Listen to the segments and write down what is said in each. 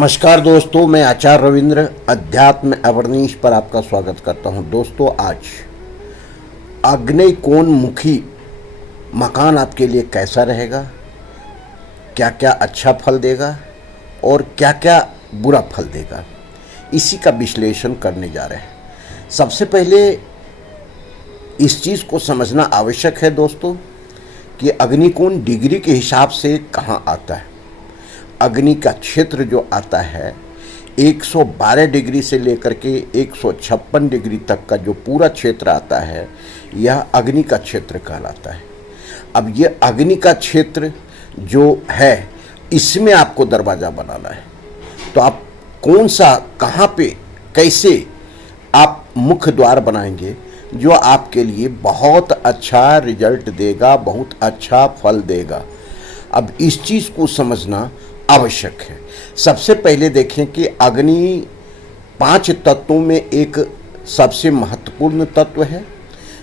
नमस्कार दोस्तों, मैं आचार्य रविंद्र अध्यात्म अवरनीश पर आपका स्वागत करता हूं। दोस्तों, आज आग्नेय कोण मुखी मकान आपके लिए कैसा रहेगा, क्या क्या अच्छा फल देगा और क्या क्या बुरा फल देगा, इसी का विश्लेषण करने जा रहे हैं। सबसे पहले इस चीज़ को समझना आवश्यक है दोस्तों कि अग्निकोण डिग्री के हिसाब से कहाँ आता है। अग्नि का क्षेत्र जो आता है 112 डिग्री से लेकर के 156 डिग्री तक का जो पूरा क्षेत्र आता है, यह अग्नि का क्षेत्र कहलाता है। अब ये अग्नि का क्षेत्र जो है, इसमें आपको दरवाज़ा बनाना है। तो आप कौन सा, कहाँ पे, कैसे आप मुख्य द्वार बनाएंगे जो आपके लिए बहुत अच्छा रिजल्ट देगा, बहुत अच्छा फल देगा। अब इस चीज़ को समझना आवश्यक है। सबसे पहले देखें कि अग्नि 5 तत्वों में एक सबसे महत्वपूर्ण तत्व है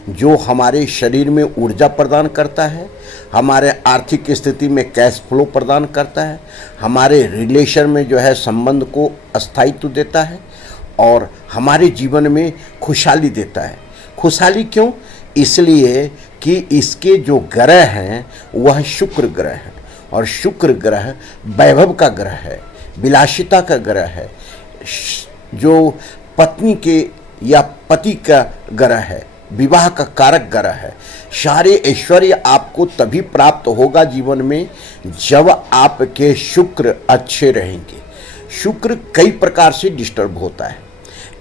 जो हमारे शरीर में ऊर्जा प्रदान करता है, हमारे आर्थिक स्थिति में कैश फ्लो प्रदान करता है, हमारे रिलेशन में जो है संबंध को स्थायित्व देता है और हमारे जीवन में खुशहाली देता है। खुशहाली क्यों? इसलिए कि इसके जो ग्रह हैं वह शुक्र ग्रह है और शुक्र ग्रह वैभव का ग्रह है, विलासिता का ग्रह है, जो पत्नी के या पति का ग्रह है, विवाह का कारक ग्रह है। सारे ऐश्वर्य आपको तभी प्राप्त होगा जीवन में जब आपके शुक्र अच्छे रहेंगे। शुक्र कई प्रकार से डिस्टर्ब होता है।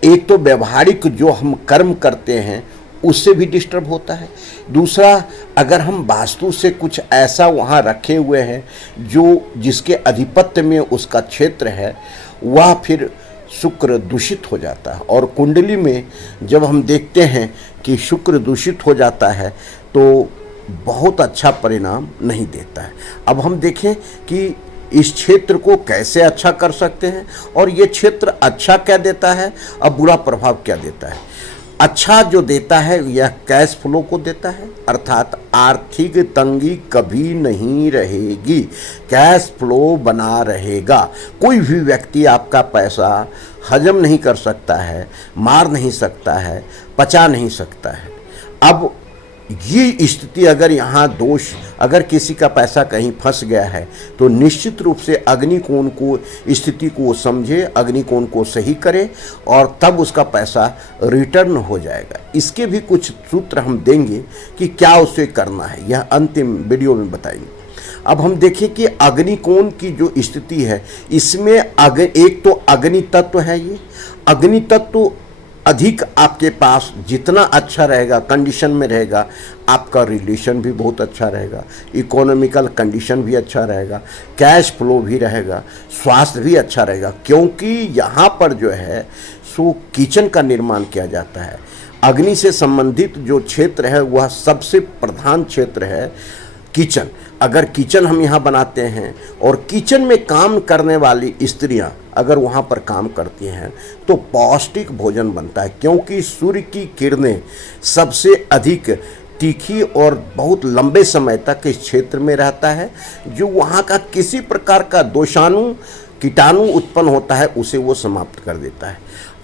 एक तो व्यवहारिक जो हम कर्म करते हैं उससे भी डिस्टर्ब होता है। दूसरा, अगर हम वास्तु से कुछ ऐसा वहाँ रखे हुए हैं जो जिसके अधिपत्य में उसका क्षेत्र है, वह फिर शुक्र दूषित हो जाता है। और कुंडली में जब हम देखते हैं कि शुक्र दूषित हो जाता है तो बहुत अच्छा परिणाम नहीं देता है। अब हम देखें कि इस क्षेत्र को कैसे अच्छा कर सकते हैं और ये क्षेत्र अच्छा क्या देता है और बुरा प्रभाव क्या देता है। अच्छा जो देता है यह कैश फ्लो को देता है, अर्थात आर्थिक तंगी कभी नहीं रहेगी, कैश फ्लो बना रहेगा। कोई भी व्यक्ति आपका पैसा हजम नहीं कर सकता है, मार नहीं सकता है, पचा नहीं सकता है। अब ये स्थिति अगर यहाँ दोष, अगर किसी का पैसा कहीं फंस गया है तो निश्चित रूप से अग्निकोण को, स्थिति को समझे, अग्निकोण को सही करे और तब उसका पैसा रिटर्न हो जाएगा। इसके भी कुछ सूत्र हम देंगे कि क्या उसे करना है, यह अंतिम वीडियो में बताएंगे। अब हम देखें कि अग्निकोण की जो स्थिति है इसमें एक तो अग्नि तत्व है। ये अग्नि तत्व अधिक आपके पास जितना अच्छा रहेगा, कंडीशन में रहेगा, आपका रिलेशन भी बहुत अच्छा रहेगा, इकोनॉमिकल कंडीशन भी अच्छा रहेगा, कैश फ्लो भी रहेगा, स्वास्थ्य भी अच्छा रहेगा। क्योंकि यहाँ पर जो है सो किचन का निर्माण किया जाता है। अग्नि से संबंधित जो क्षेत्र है वह सबसे प्रधान क्षेत्र है किचन। अगर किचन हम यहाँ बनाते हैं और किचन में काम करने वाली स्त्रियाँ अगर वहाँ पर काम करती हैं तो पौष्टिक भोजन बनता है। क्योंकि सूर्य की किरणें सबसे अधिक तीखी और बहुत लंबे समय तक इस क्षेत्र में रहता है। जो वहाँ का किसी प्रकार का दोषाणु कीटाणु उत्पन्न होता है उसे वो समाप्त कर देता है।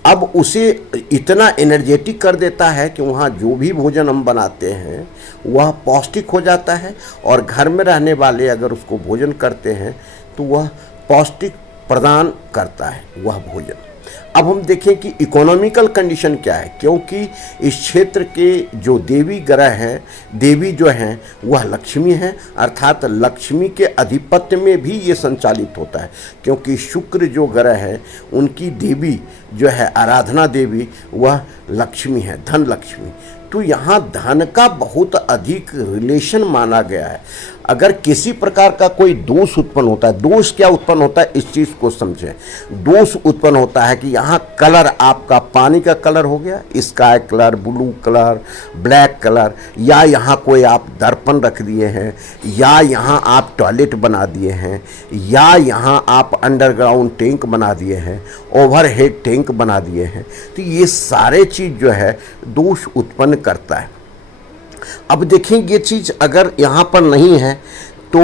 अब उसे इतना एनर्जेटिक कर देता है कि वहाँ जो भी भोजन हम बनाते हैं वह पौष्टिक हो जाता है और घर में रहने वाले अगर उसको भोजन करते हैं तो वह पौष्टिक प्रदान करता है वह भोजन। अब हम देखें कि इकोनॉमिकल कंडीशन क्या है। क्योंकि इस क्षेत्र के जो देवी ग्रह हैं, देवी जो हैं वह लक्ष्मी हैं, अर्थात लक्ष्मी के अधिपत्य में भी ये संचालित होता है। क्योंकि शुक्र जो ग्रह है उनकी देवी जो है आराधना देवी वह लक्ष्मी है, धन लक्ष्मी। तो यहाँ धन का बहुत अधिक रिलेशन माना गया है। अगर किसी प्रकार का कोई दोष उत्पन्न होता है, दोष क्या उत्पन्न होता है इस चीज़ को समझें। दोष उत्पन्न होता है कि यहाँ कलर आपका पानी का कलर हो गया, sky colour, blue colour, black colour, या यहाँ कोई आप दर्पण रख दिए हैं, या यहाँ आप टॉयलेट बना दिए हैं, या यहाँ आप अंडरग्राउंड टैंक बना दिए हैं, ओवरहेड टैंक बना दिए हैं। तो ये सारे चीज़ जो है दोष उत्पन्न करता है। अब देखें ये चीज़ अगर यहाँ पर नहीं है तो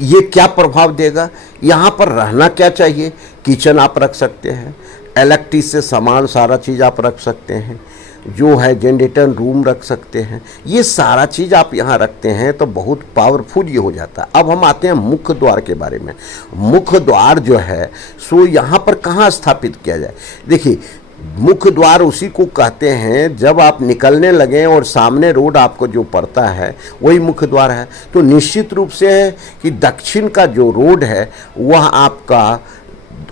ये क्या प्रभाव देगा, यहाँ पर रहना क्या चाहिए। किचन आप रख सकते हैं, इलेक्ट्रिक से सामान सारा चीज़ आप रख सकते हैं, जो है जनरेटर रूम रख सकते हैं, ये सारा चीज़ आप यहाँ रखते हैं तो बहुत पावरफुल ये हो जाता है। अब हम आते हैं मुख्य द्वार के बारे में। मुख्य द्वार जो है सो यहाँ पर कहाँ स्थापित किया जाए। देखिए, मुख्य द्वार उसी को कहते हैं जब आप निकलने लगें और सामने रोड आपको जो पड़ता है वही मुख्य द्वार है। तो निश्चित रूप से है कि दक्षिण का जो रोड है वह आपका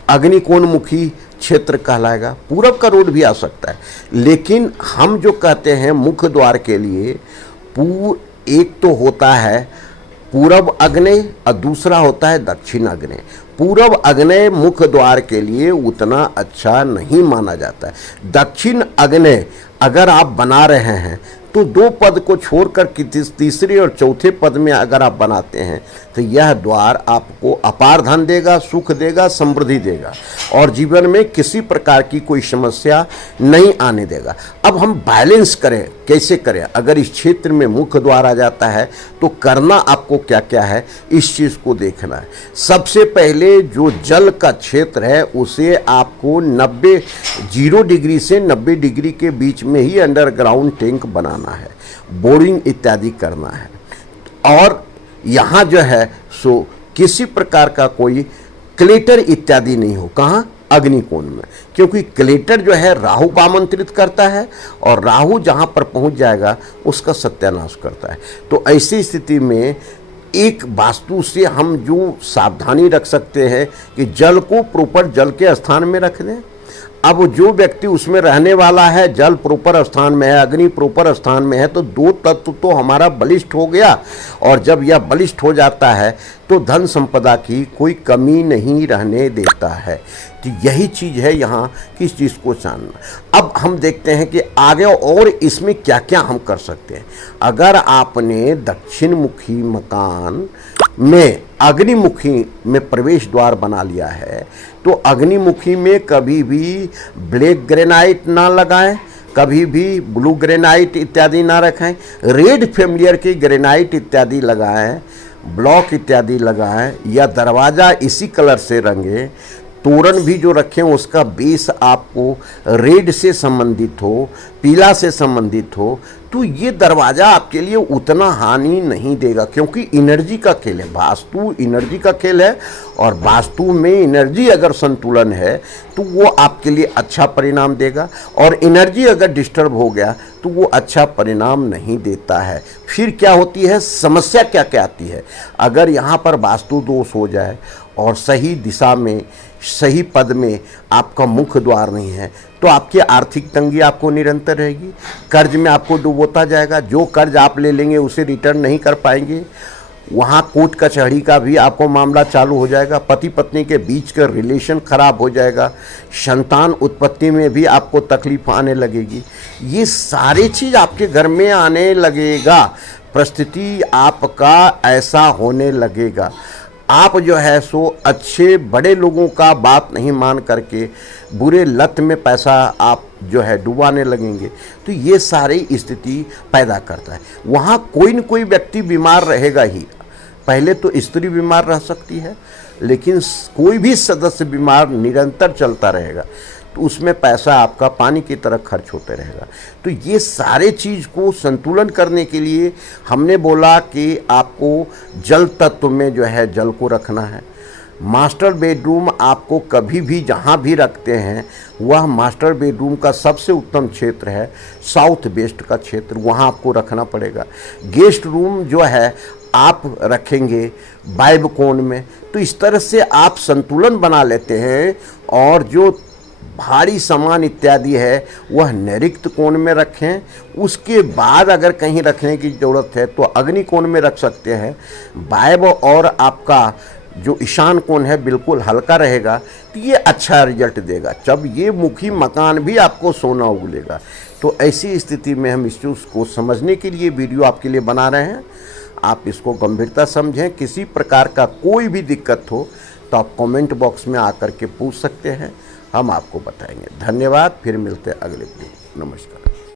अग्निकोणमुखी क्षेत्र कहलाएगा। पूरब का रोड भी आ सकता है, लेकिन हम जो कहते हैं मुख्य द्वार के लिए एक तो होता है पूरब आग्नेय और दूसरा होता है दक्षिण आग्नेय। पूरब आग्नेय मुख्य द्वार के लिए उतना अच्छा नहीं माना जाता है। दक्षिण आग्नेय अगर आप बना रहे हैं तो 2 पद को छोड़कर तीसरे और चौथे पद में अगर आप बनाते हैं तो यह द्वार आपको अपार धन देगा, सुख देगा, समृद्धि देगा और जीवन में किसी प्रकार की कोई समस्या नहीं आने देगा। अब हम बैलेंस करें, कैसे करें। अगर इस क्षेत्र में मुख्य द्वार आ जाता है तो करना आपको क्या क्या है, इस चीज़ को देखना है। सबसे पहले जो जल का क्षेत्र है उसे आपको 0 डिग्री से 90 डिग्री के बीच में ही अंडरग्राउंड टैंक बनाना है, बोरिंग इत्यादि करना है। और यहाँ जो है सो किसी प्रकार का कोई क्लेटर इत्यादि नहीं हो। कहाँ? अग्निकोण में, क्योंकि क्लेटर जो है राहु को आमंत्रित करता है और राहु जहाँ पर पहुँच जाएगा उसका सत्यानाश करता है। तो ऐसी स्थिति में एक वास्तु से हम जो सावधानी रख सकते हैं कि जल को प्रॉपर जल के स्थान में रख दें। अब जो व्यक्ति उसमें रहने वाला है, जल प्रॉपर स्थान में है, अग्नि प्रॉपर स्थान में है, तो 2 तत्व तो हमारा बलिष्ठ हो गया। और जब यह बलिष्ठ हो जाता है तो धन संपदा की कोई कमी नहीं रहने देता है। तो यही चीज़ है यहाँ किस चीज़ को जानना। अब हम देखते हैं कि आगे और इसमें क्या क्या हम कर सकते हैं। अगर आपने दक्षिण मुखी मकान में अग्निमुखी में प्रवेश द्वार बना लिया है तो अग्निमुखी में कभी भी ब्लैक ग्रेनाइट ना लगाएं, कभी भी ब्लू ग्रेनाइट इत्यादि ना रखें, रेड फेमिलियर की ग्रेनाइट इत्यादि लगाएं, ब्लॉक इत्यादि लगाएं, या दरवाज़ा इसी कलर से रंगे। तोरण भी जो रखें उसका बेस आपको रेड से संबंधित हो, पीला से संबंधित हो, तो ये दरवाज़ा आपके लिए उतना हानि नहीं देगा, क्योंकि एनर्जी का खेल है। वास्तु एनर्जी का खेल है और वास्तु में एनर्जी अगर संतुलन है तो वो आपके लिए अच्छा परिणाम देगा, और एनर्जी अगर डिस्टर्ब हो गया तो वो अच्छा परिणाम नहीं देता है। फिर क्या होती है, समस्या क्या क्या आती है। अगर यहाँ पर वास्तु दोष हो जाए और सही दिशा में सही पद में आपका मुख्य द्वार नहीं है तो आपकी आर्थिक तंगी आपको निरंतर रहेगी, कर्ज में आपको डुबोता जाएगा। जो कर्ज आप ले लेंगे उसे रिटर्न नहीं कर पाएंगे। वहाँ कोर्ट कचहरी का भी आपको मामला चालू हो जाएगा। पति पत्नी के बीच का रिलेशन खराब हो जाएगा। संतान उत्पत्ति में भी आपको तकलीफ आने लगेगी। ये सारी चीज़ आपके घर में आने लगेगा। परिस्थिति आपका ऐसा होने लगेगा। आप जो है सो अच्छे बड़े लोगों का बात नहीं मान करके बुरे लत में पैसा आप जो है डुबाने लगेंगे। तो ये सारी स्थिति पैदा करता है। वहाँ कोई न कोई व्यक्ति बीमार रहेगा ही। पहले तो स्त्री बीमार रह सकती है, लेकिन कोई भी सदस्य बीमार निरंतर चलता रहेगा तो उसमें पैसा आपका पानी की तरह खर्च होते रहेगा। तो ये सारे चीज़ को संतुलन करने के लिए हमने बोला कि आपको जल तत्व में जो है जल को रखना है। मास्टर बेडरूम आपको कभी भी जहाँ भी रखते हैं वह मास्टर बेडरूम का सबसे उत्तम क्षेत्र है साउथ वेस्ट का क्षेत्र, वहाँ आपको रखना पड़ेगा। गेस्ट रूम जो है आप रखेंगे वायव्य कोण में। तो इस तरह से आप संतुलन बना लेते हैं, और जो भारी सामान इत्यादि है वह नैऋत्य कोण में रखें। उसके बाद अगर कहीं रखने की ज़रूरत है तो अग्नि कोण में रख सकते हैं। वायव्य और आपका जो ईशान कोण है बिल्कुल हल्का रहेगा तो ये अच्छा रिजल्ट देगा। जब ये मुखी मकान भी आपको सोना उगलेगा। तो ऐसी स्थिति में हम इस चीज़ को समझने के लिए वीडियो आपके लिए बना रहे हैं। आप इसको गंभीरता समझें। किसी प्रकार का कोई भी दिक्कत हो तो आप कमेंट बॉक्स में आकर के पूछ सकते हैं, हम आपको बताएंगे। धन्यवाद। फिर मिलते हैं अगले वीडियो। नमस्कार।